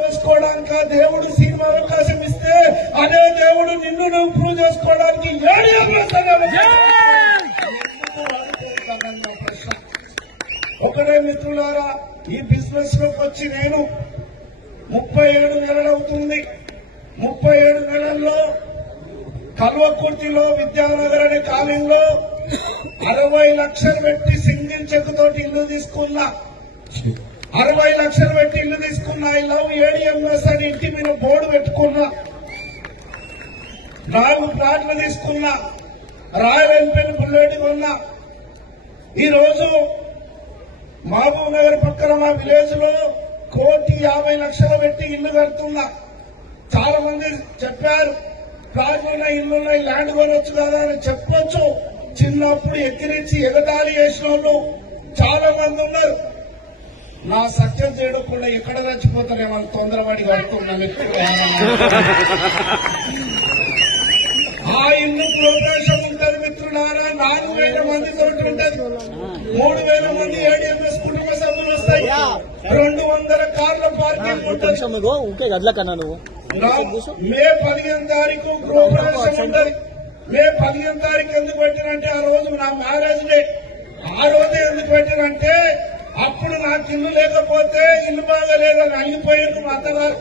చేసుకోవడానికి దేవుడు సినిమా అవకాశం ఇస్తే అదే దేవుడు నిన్ను నువ్వు ప్రూవ్ చేసుకోవడానికి ఒకటే మిత్రులారా, ఈ బిజినెస్ లోకి వచ్చి నేను 37 నెలలు అవుతుంది. 37 నెలల్లో కల్వకుర్తిలో విద్యానగర్ అనే కాలనీలో 60 లక్షలు పెట్టి సింగిల్ చెక్ తోటి ఇల్లు తీసుకున్నా. 60 లక్షలు పెట్టి ఇల్లు తీసుకున్నా. ఐ లవ్ ఏడిఎంఎస్ అని ఇంటి మీద బోర్డు పెట్టుకున్నా. 4 ప్లాట్లు తీసుకున్నా. రాయల్ ఎన్ఫీల్డ్ బుల్లెట్ కొన్నా. ఈ రోజు మహబూబ్ నగర్ పక్కన మా విలేజ్ లో 1,50,00,000 పెట్టి ఇల్లు కడుతున్నా. చాలా మంది చెప్పారు, ప్లాట్లున్న ఇల్లున్నాయి, ల్యాండ్ కొనొచ్చు కదా అని చెప్పొచ్చు. చిన్నప్పుడు ఎక్కిరించి ఎగతాళి చేసిన వాళ్ళు చాలా మంది ఉన్నారు. నా సత్యం చేయకుండా ఎక్కడ చచ్చిపోతారేమని తొందరపడి కడుతున్నాను. ఆ ఇల్లు ప్రవేశం ఉంటుంది మిత్రులారా. 4,000 మంది తోటి ఉంటుంది. 3,000 మంది ఏడిఎంఎస్ కుటుంబ సభ్యులు వస్తాయి. 200 కార్ల పార్కింగ్ ఉంటుంది. మే 15 తారీఖు గృహప్రవేశం ఉంటుంది. మే 15 తారీఖు ఎందుకు పెట్టినంటే ఆ రోజు నా మ్యారేజ్ డే. ఆ రోజే ఎందుకు పెట్టినంటే అప్పుడు నాకు ఇల్లు లేకపోతే ఇల్లు బాగాలేదని అల్లిపోయారు మా అత్తగారు.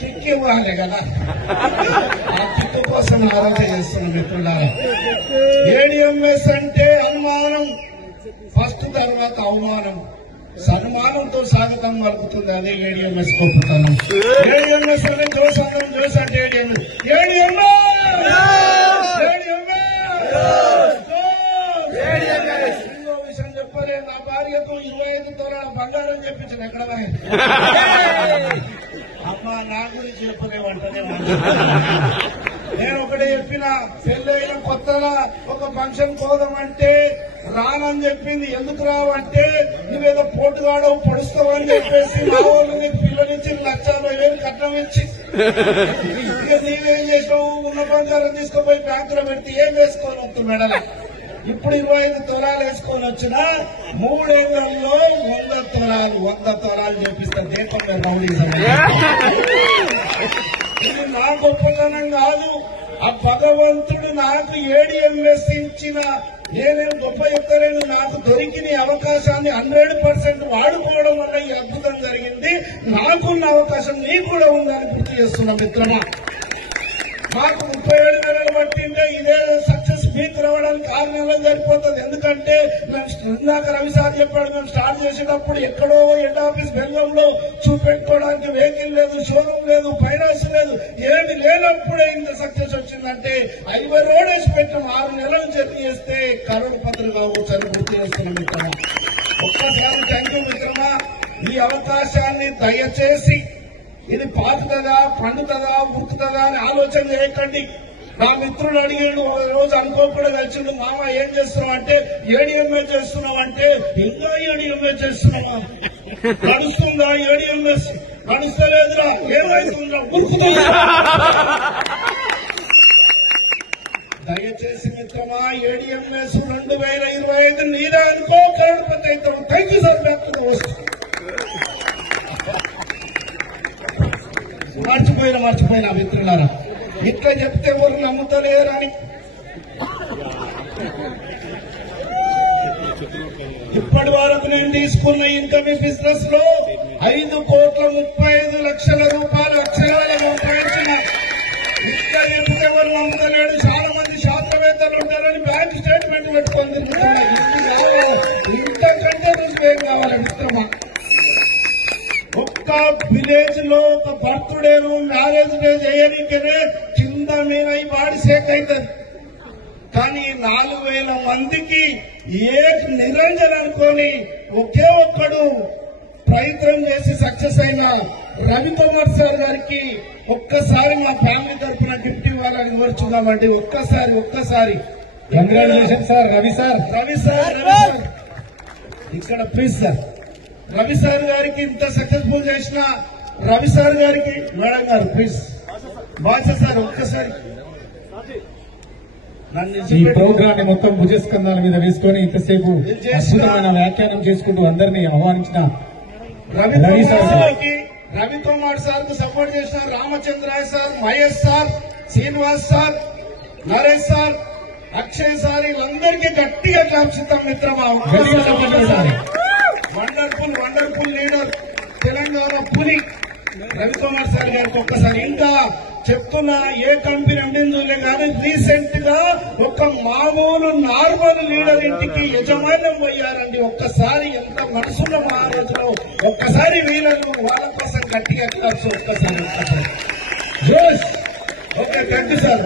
టిక్ ఇవ్వాలి కదా, ఆ టిక్ కోసం ఆలోచన చేస్తున్నాం మిత్రులారా. ఏడిఎంఎస్ అంటే అనుమానం ఫస్ట్, తర్వాత అవమానం, సన్మానంతో స్వాగతం పలుకుతుంది. అదే ఏడిఎంఎస్ గొప్పతనం. ఏడిఎంఎస్ అంటే జోసంగం, జోస్ అంటే ఏడిఎంఎస్. ఇంకో విషయం చెప్పలే, నా భార్యకు 25 తులాల బంగారం చెప్పించిన ఎక్కడ అమ్మా నా గురించి చెప్పలేమంటనే. నేను ఒకటే చెప్పిన, పెళ్ళైన కొత్తగా ఒక ఫంక్షన్ పోదామంటే రానని చెప్పింది. ఎందుకు రావంటే నువ్వేదో పోటుగాడవు, పొడుస్తావు అని చెప్పేసి మా వాళ్ళు నీకు పిల్లనిచ్చి 1,50,000 కట్నం ఇచ్చి ఇక నీవేం చేసావు, ఉన్న బంగారం తీసుకుపోయి బ్యాంకులో పెట్టి ఏం వేసుకొని వస్తుంది మెడల. ఇప్పుడు 25 తులాలు వేసుకొని వచ్చిన 3 ఏళ్లలో 100 తులాలు చేపిస్తా. దీపం రౌడీజం. ఇది నా గొప్పతనం కాదు, ఆ భగవంతుడు నాకు ఏడిఎంఎస్ ఇచ్చిన. నేనేం గొప్ప చెప్తలేను. నాకు దొరికిన అవకాశాన్ని 100% వాడుకోవడం వల్ల ఈ అద్భుతం జరిగింది. నాకున్న అవకాశం నీకు కూడా ఉందని గుర్తు చేస్తున్నా మిత్రమా. మాకు 37 నెలలు పట్టింటే ఇదే సక్సెస్ మీకు రావడానికి 6 నెలలు సరిపోతుంది. ఎందుకంటే మేము ఇందాక రవి సార్ చెప్పాడు, మేము స్టార్ట్ చేసేటప్పుడు ఎక్కడో హెడ్ ఆఫీస్ బెంగళూరులో చూపెట్టుకోవడానికి వెహికల్ లేదు, షోరూమ్ లేదు, ఫైనాన్స్ లేదు, ఏమి లేనప్పుడే ఇంత సక్సెస్ వచ్చిందంటే హైవే రోడ్ వేసి పెట్టాం. 6 నెలలు జర్నీ చేస్తే కరోడపతులు కావచ్చు అని గుర్తు చేస్తున్నాం మిత్రమా. ఒక్కసారి థ్యాంక్ యూ మిత్రమా. ఈ అవకాశాన్ని దయచేసి ఇది పాతుతుందా, పండుతుందా, ఉరుకుతుందా అని ఆలోచన చేయకండి. నా మిత్రుడు అడిగాడు రోజు, అనుకోకుండా కలిసిండు, మామ ఏం చేస్తున్నావు అంటే ఏడిఎంఎస్ చేస్తున్నావు అంటే, ఇంకా ఏడిఎంఎస్ చేస్తున్నావా, నడుస్తుందా ఏడిఎంఎస్, నడుస్తలేదురా, ఏమైతుందా, ఉరుకుతుందా. దయచేసి మిత్రమా, ఏడిఎంఎస్ 2025 నీరే అనుకో, కరోడ్పతి అవుతాం. Thank you sir. Back to the host. మర్చిపోయినా మిత్రులారా, ఇట్లా చెప్తే ఎవరు నమ్ముతలేరని. ఇప్పటి వరకు నేను తీసుకున్న ఇన్కమ్ బిజినెస్ లో 5,35,00,000 రూపాయలు అక్షరాలుగా సంపాదించిన. ఇంకా చెప్తే ఎవరు నమ్ముతలేడు. చాలా మంది శాస్త్రవేత్తలు ఉంటారని బ్యాంక్ స్టేట్మెంట్ పెట్టుకొని తిరుగుతున్నారు. ఇంతకంటే రుజువు ఏం కావాలి మిత్రమా. ఒక్క విలేజ్ లో ఒక బర్త్డే మ్యారేజ్ డే చేయడానికనే కింద మీద ఈ బాడీ షేక్ అవుతుంది. కానీ 4,000 మందికి నిరంజన్ అనుకొని ఒకే ఒక్కడు ప్రయత్నం చేసి సక్సెస్ అయిన రవికుమార్ సార్ గారికి ఒక్కసారి మా ఫ్యామిలీ తరఫున గిఫ్ట్ ఇవ్వాలని కోరుచున్నామండి. ఒక్కసారి కంగ్రాచులేషన్ సార్. రవి సార్ ఇక్కడ ప్లీజ్ సార్. రవి సార్ గారికి ఇంత సక్సెస్ఫుల్ చేసిన రవి సార్ గారికి మేడం గారు ప్లీజ్. బాధ్యత సార్ ఒక్కసారి ఈ ప్రోగ్రామ్ ని మొత్తం భుజస్కంధాల మీద వేసుకొని ఇంతసేపు అద్భుతమైన వ్యాఖ్యానం చేసుకుంటూ అందరినీ ఆహ్వానించిన రవికుమార్ సార్ కు సపోర్ట్ చేసిన Ramachandra sir, Mahesh sir, Srinivas sir, Naresh sir, Akshay sir, వీళ్ళందరికీ గట్టిగా క్లాప్స్ ఇస్తాం మిత్రమా. వండర్ఫుల్ లీడర్, తెలంగాణ పులి రవికుమార్ సార్ గారికి ఒక్కసారి. ఇంకా చెప్తున్నా, ఏ కంపెనీ ఉండిందో కానీ రీసెంట్ గా ఒక మామూలు నార్మల్ లీడర్ ఇంటికి యజమాన్యం అయ్యారండి. ఒక్కసారి ఎంత మనసున్న మహారాజులో ఒక్కసారి వీళ్ళను వాళ్ళ కోసం గట్టిగా క్లాప్స్ ఒక్కసారి. Okay, thank you sir.